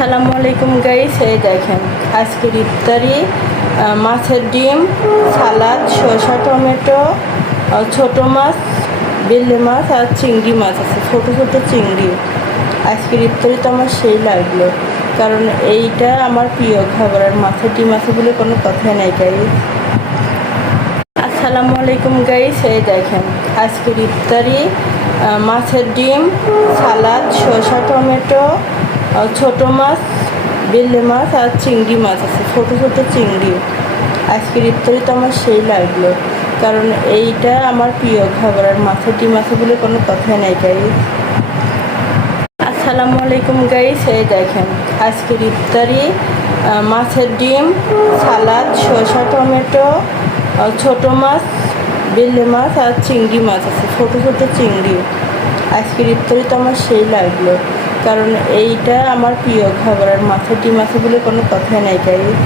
আসসালামু আলাইকুম গাইস, এই দেখেন আজকের ইফতারি মাছের ডিম, সালাদ, শসা, টমেটো, ছোট মাছ, বেলে মাছ আর চিংড়ি মাছ আছে, ছোট ছোট চিংড়ি। আজকের ইফতারি তো আমার সেই লাগলো, কারণ এইটা আমার প্রিয় খাবার। আর মাছের ডিম আছে বলে কোনো কথাই নাই গাইস। আসসালামু আলাইকুম গাইস, এই দেখেন আজকের ইফতারি মাছের ডিম, সালাদ, শসা, টমেটো, ছোট মাছ, বেলে মাছ আর চিংড়ি মাছ আছে, ছোট ছোট চিংড়ি। আজকের ইফতারি তো আমার সেই লাগলো, কারণ এইটা আমার প্রিয় খাবার। আর মাছের ডিম আছে বলে কোনো কথাই নাই গাইস। আসসালামু আলাইকুম গাইস, এই দেখেন আজকের ইফতারি মাছের ডিম, সালাদ, শসা, টমেটো, ছোট মাছ, বেলে মাছ আর চিংড়ি মাছ আছে, ছোট ছোট চিংড়ি। আজকের ইফতারি তো আমার সেই লাগলো, কারণ এইটা আমার প্রিয় খাবার। আর মাছের ডিম আছে বলে কোনো কথাই নাই গাইস।